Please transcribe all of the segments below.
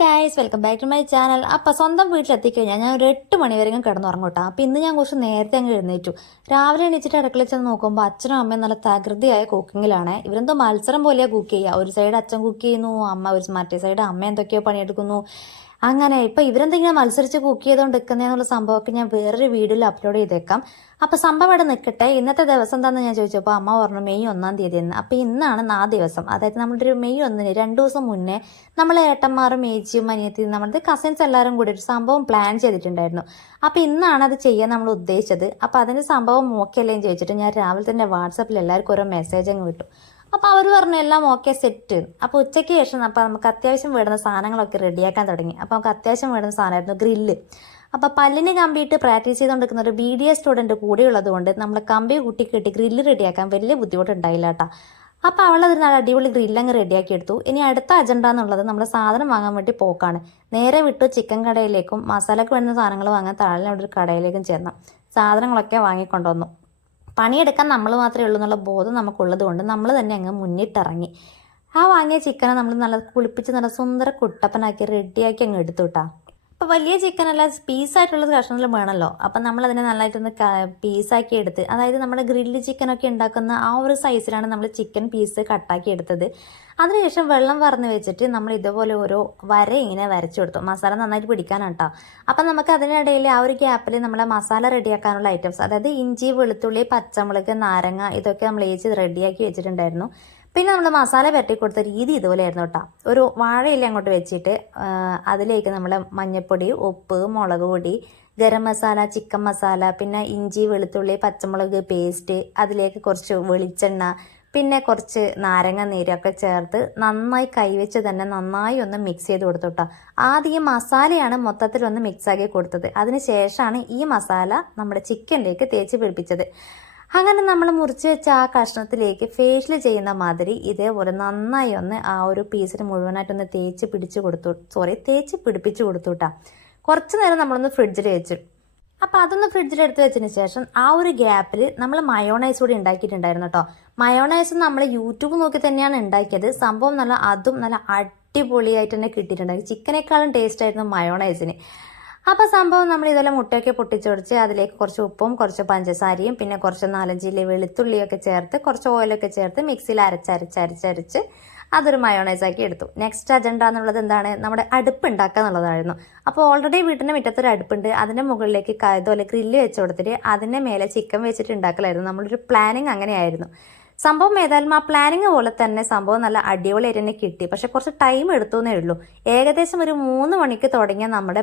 Guys, welcome back to my channel. അപ്പം സ്വന്തം വീട്ടിലെത്തിക്കഴിഞ്ഞാൽ ഞാൻ ഒരു 8 മണി വരെയും കിടന്നുറങ്ങൂട്ടാ. അപ്പം ഇന്ന് ഞാൻ കുറച്ച് നേരത്തെ അങ്ങ് എഴുന്നേറ്റു. രാവിലെ എണീച്ചിട്ട് അടുക്കളയിൽ ചെന്ന് നോക്കുമ്പോൾ അച്ഛനും അമ്മയും നല്ല തകൃതിയായ കുക്കിങ്ങിലാണ്. ഇവരെന്തോ മത്സരം പോലെയാണ് കുക്ക് ചെയ്യുക. ഒരു സൈഡ് അച്ഛൻ കുക്ക് ചെയ്യുന്നു, മറ്റേ സൈഡ് അമ്മ എന്തൊക്കെയോ പണിയെടുക്കുന്നു. അങ്ങനെ ഇപ്പം ഇവരെന്തെങ്കിലും മത്സരിച്ച് കുക്ക് ചെയ്തുകൊണ്ട് നിൽക്കുന്നതെന്നുള്ള സംഭവമൊക്കെ ഞാൻ വേറൊരു വീഡിയോയിൽ അപ്ലോഡ് ചെയ്തേക്കാം. അപ്പം സംഭവം ഇവിടെ നിൽക്കട്ടെ. ഇന്നത്തെ ദിവസം എന്താണെന്ന് ഞാൻ ചോദിച്ചപ്പോൾ അമ്മ പറഞ്ഞു മെയ് 1 തീയതി എന്ന്. അപ്പം ഇന്നാണ് ആ ദിവസം, അതായത് നമ്മുടെ ഒരു മെയ് 1 2 ദിവസം മുന്നേ നമ്മൾ ഏട്ടന്മാരും മേച്ചിയും അനിയത്തിയും നമ്മുടെ കസിൻസ് എല്ലാവരും കൂടി ഒരു സംഭവം പ്ലാൻ ചെയ്തിട്ടുണ്ടായിരുന്നു. അപ്പം ഇന്നാണ് അത് ചെയ്യാൻ നമ്മൾ ഉദ്ദേശിച്ചത്. അപ്പം അതിന് സംഭവം ഓക്കെയല്ലേ എന്ന് ചോദിച്ചിട്ട് ഞാൻ രാവിലെ തന്നെ വാട്സപ്പിൽ എല്ലാവർക്കും ഓരോ മെസ്സേജ് അങ്ങ് വിട്ടു. അപ്പോൾ അവർ പറഞ്ഞു എല്ലാം ഓക്കെ സെറ്റ്. അപ്പോൾ ഉച്ചയ്ക്ക് ശേഷം അപ്പോൾ നമുക്ക് അത്യാവശ്യം വേണ്ടുന്ന സാധനങ്ങളൊക്കെ റെഡിയാക്കാൻ തുടങ്ങി. അപ്പോൾ നമുക്ക് അത്യാവശ്യം വേണ്ടുന്ന സാധനമായിരുന്നു ഗ്രില്ല്. അപ്പോൾ പല്ലിന് കമ്പിയിട്ട് പ്രാക്ടീസ് ചെയ്തുകൊണ്ടിരിക്കുന്ന ഒരു BDA സ്റ്റുഡൻറ്റ് കൂടെയുള്ളത് കൊണ്ട് നമ്മൾ കമ്പി കൂട്ടി കെട്ടി ഗ്രില്ല് റെഡിയാക്കാൻ വലിയ ബുദ്ധിമുട്ടുണ്ടായില്ല കേട്ടോ. അപ്പോൾ അവളതൊരു നല്ല അടിപൊളി ഗ്രില്ലങ്ങ് റെഡിയാക്കി എടുത്തു. ഇനി അടുത്ത അജണ്ട എന്നുള്ളത് നമ്മൾ സാധനം വാങ്ങാൻ വേണ്ടി പോക്കാണ്. നേരെ വിട്ടു ചിക്കൻ കടയിലേക്കും മസാലയ്ക്ക് വേണ്ടുന്ന സാധനങ്ങൾ വാങ്ങാൻ താഴെ ഒരു കടയിലേക്കും ചേർന്നു. സാധനങ്ങളൊക്കെ വാങ്ങിക്കൊണ്ടുവന്നു. പണിയെടുക്കാൻ നമ്മൾ മാത്രമേ ഉള്ളൂ എന്നുള്ള ബോധം നമുക്കുള്ളത് കൊണ്ട് നമ്മൾ തന്നെ അങ്ങ് മുന്നിട്ടിറങ്ങി. ആ വാങ്ങിയ ചിക്കനെ നമ്മൾ നല്ല കുളിപ്പിച്ച് നല്ല സുന്ദര കുട്ടപ്പനാക്കി റെഡിയാക്കി അങ്ങ് എടുത്തു കിട്ടാം. അപ്പോൾ വലിയ ചിക്കനല്ല, പീസായിട്ടുള്ളത് കഷ്ണങ്ങൾ വേണമല്ലോ. അപ്പം നമ്മളതിനെ നല്ലതായിട്ടൊന്ന് പീസാക്കി എടുത്ത്, അതായത് നമ്മുടെ ഗ്രില്ല് ചിക്കനൊക്കെ ഉണ്ടാക്കുന്ന ആ ഒരു സൈസിലാണ് നമ്മൾ ചിക്കൻ പീസ് കട്ടാക്കി എടുത്തത്. അതിനുശേഷം വെള്ളം വറന്ന് വെച്ചിട്ട് നമ്മൾ ഇതുപോലെ ഓരോ വര ഇങ്ങനെ വരച്ചു കൊടുത്തു. മസാല നന്നായിട്ട് പിടിക്കാനാണ് കേട്ടോ. അപ്പം നമുക്ക് അതിനിടയിൽ ആ ഒരു ഗ്യാപ്പിൽ നമ്മളെ മസാല റെഡിയാക്കാനുള്ള ഐറ്റംസ്, അതായത് ഇഞ്ചി, വെളുത്തുള്ളി, പച്ചമുളക്, നാരങ്ങ, ഇതൊക്കെ നമ്മൾ റെഡിയാക്കി വെച്ചിട്ടുണ്ടായിരുന്നു. പിന്നെ നമ്മൾ മസാല പരട്ടി കൊടുത്ത രീതി ഇതുപോലെയായിരുന്നു കേട്ടോ. ഒരു വാഴയില അങ്ങോട്ട് വെച്ചിട്ട് അതിലേക്ക് നമ്മൾ മഞ്ഞൾപ്പൊടി, ഉപ്പ്, മുളക് പൊടി, ഗരം മസാല, ചിക്കൻ മസാല, പിന്നെ ഇഞ്ചി, വെളുത്തുള്ളി, പച്ചമുളക് പേസ്റ്റ്, അതിലേക്ക് കുറച്ച് വെളിച്ചെണ്ണ, പിന്നെ കുറച്ച് നാരങ്ങ നീരൊക്കെ ചേർത്ത് നന്നായി കൈവച്ച് തന്നെ നന്നായി ഒന്ന് മിക്സ് ചെയ്ത് കൊടുത്തു കേട്ടോ. ആദ്യം മസാലയാണ് മൊത്തത്തിലൊന്ന് മിക്സാക്കി കൊടുത്തത്. അതിന് ശേഷമാണ് ഈ മസാല നമ്മുടെ ചിക്കനിലേക്ക് തേച്ച് പിടിപ്പിച്ചത്. അങ്ങനെ നമ്മൾ മുറിച്ച് വെച്ച ആ കഷ്ണത്തിലേക്ക് ഫേഷ്യൽ ചെയ്യുന്ന മാതിരി ഇതേപോലെ നന്നായി ഒന്ന് ആ ഒരു പീസിന് മുഴുവനായിട്ടൊന്ന് തേച്ച് പിടിപ്പിച്ച് കൊടുത്തു കേട്ടോ. കുറച്ച് നേരം നമ്മളൊന്ന് ഫ്രിഡ്ജിൽ വെച്ചു. അപ്പോൾ അതൊന്ന് ഫ്രിഡ്ജിലെടുത്ത് വെച്ചതിന് ശേഷം ആ ഒരു ഗ്യാപ്പിൽ നമ്മൾ മയോണൈസ് കൂടി ഉണ്ടാക്കിയിട്ടുണ്ടായിരുന്നു കേട്ടോ. മയോണൈസ് നമ്മൾ യൂട്യൂബ് നോക്കി തന്നെയാണ് ഉണ്ടാക്കിയത്. സംഭവം അതും നല്ല അടിപൊളിയായിട്ട് തന്നെ കിട്ടിയിട്ടുണ്ടായി. ചിക്കനേക്കാളും ടേസ്റ്റ് ആയിരുന്നു മയോണൈസിന്. അപ്പോൾ സംഭവം നമ്മൾ ഇതെല്ലാം മുട്ടയൊക്കെ പൊട്ടിച്ചൊടിച്ച് അതിലേക്ക് കുറച്ച് ഉപ്പും കുറച്ച് പഞ്ചസാരയും പിന്നെ കുറച്ച് 4-5 വെളുത്തുള്ളിയൊക്കെ ചേർത്ത് കുറച്ച് ഓയിലൊക്കെ ചേർത്ത് മിക്സിയിൽ അരച്ചരച്ച് അതൊരു മയോണൈസാക്കി എടുത്തു. നെക്സ്റ്റ് അജണ്ട എന്നുള്ളത് എന്താണ്, നമ്മുടെ അടുപ്പ് ഉണ്ടാക്കുക എന്നുള്ളതായിരുന്നു. അപ്പോൾ ഓൾറെഡി വീട്ടിൻ്റെ മുറ്റത്തൊരു അടുപ്പുണ്ട്. അതിൻ്റെ മുകളിലേക്ക് ഇതുപോലെ ഗ്രില്ല് വെച്ച് കൊടുത്തിട്ട് അതിൻ്റെ മേലെ ചിക്കൻ വെച്ചിട്ട് ഉണ്ടാക്കലായിരുന്നു. നമ്മളൊരു പ്ലാനിങ് അങ്ങനെയായിരുന്നു. സംഭവം ഏതായാലും ആ പ്ലാനിങ് പോലെ തന്നെ സംഭവം നല്ല അടിപൊളിയായിട്ട് തന്നെ കിട്ടി. പക്ഷെ കുറച്ച് ടൈം എടുത്തുവെന്നേ ഉള്ളൂ. ഏകദേശം ഒരു 3 മണിക്ക് തുടങ്ങിയ നമ്മുടെ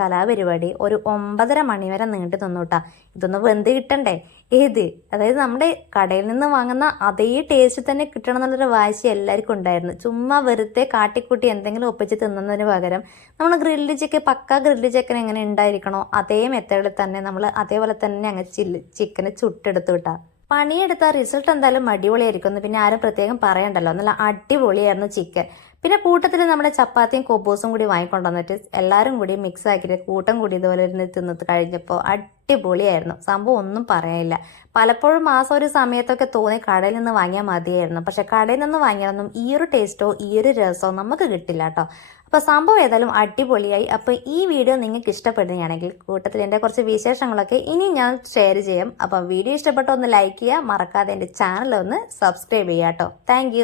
കലാപരിപാടി ഒരു 9:30 മണി വരെ നീണ്ടു നിന്നുട്ടാ. ഇതൊന്ന് വെന്ത് കിട്ടണ്ടേ. അതായത് നമ്മുടെ കടയിൽ നിന്ന് വാങ്ങുന്ന അതേ ടേസ്റ്റ് തന്നെ കിട്ടണം എന്നുള്ളൊരു വാശി എല്ലാവർക്കും ഉണ്ടായിരുന്നു. ചുമ്മാ വെറുതെ കാട്ടിക്കൂട്ടി എന്തെങ്കിലും ഒപ്പിച്ച് തിന്നുന്നതിന് പകരം നമ്മൾ പക്ക ഗ്രില്ല് ചിക്കൻ എങ്ങനെ ഉണ്ടായിരിക്കണോ അതേ മെത്തേഡിൽ തന്നെ നമ്മൾ അതേപോലെ തന്നെ അങ്ങ് ചിക്കന് ചുട്ടെടുത്തു വിട്ടാ. പണിയെടുത്ത റിസൾട്ട് എന്തായാലും അടിപൊളിയായിരിക്കും. പിന്നെ ആരും പ്രത്യേകം പറയണ്ടല്ലോ, നല്ല അടിപൊളിയായിരുന്നു ചിക്കൻ. പിന്നെ കൂട്ടത്തിൽ നമ്മുടെ ചപ്പാത്തിയും കൊബൂസും കൂടി വാങ്ങിക്കൊണ്ടുവന്നിട്ട് എല്ലാവരും കൂടി മിക്സ് ആക്കിയിട്ട് കൂട്ടം കൂടി ഇതുപോലെ ഇരുന്ന് തിന്നത് കഴിഞ്ഞപ്പോൾ അടിപൊളിയായിരുന്നു. സംഭവം ഒന്നും പറയാനില്ല. പലപ്പോഴും ഒരു സമയത്തൊക്കെ തോന്നി കടയിൽ നിന്ന് വാങ്ങിയാൽ മതിയായിരുന്നു. പക്ഷെ കടയിൽ നിന്ന് വാങ്ങിയാലൊന്നും ഈ ഒരു ടേസ്റ്റോ ഈ ഒരു രസമോ നമുക്ക് കിട്ടില്ല കേട്ടോ. അപ്പോൾ സംഭവം ഏതായാലും അടിപൊളിയായി. അപ്പോൾ ഈ വീഡിയോ നിങ്ങൾക്ക് ഇഷ്ടപ്പെടുകയാണെങ്കിൽ കൂട്ടത്തിൽ എൻ്റെ കുറച്ച് വിശേഷങ്ങളൊക്കെ ഇനി ഞാൻ ഷെയർ ചെയ്യാം. അപ്പോൾ വീഡിയോ ഇഷ്ടപ്പെട്ട ഒന്ന് ലൈക്ക് ചെയ്യുക, മറക്കാതെ എൻ്റെ ചാനൽ ഒന്ന് സബ്സ്ക്രൈബ് ചെയ്യാം കേട്ടോ. താങ്ക്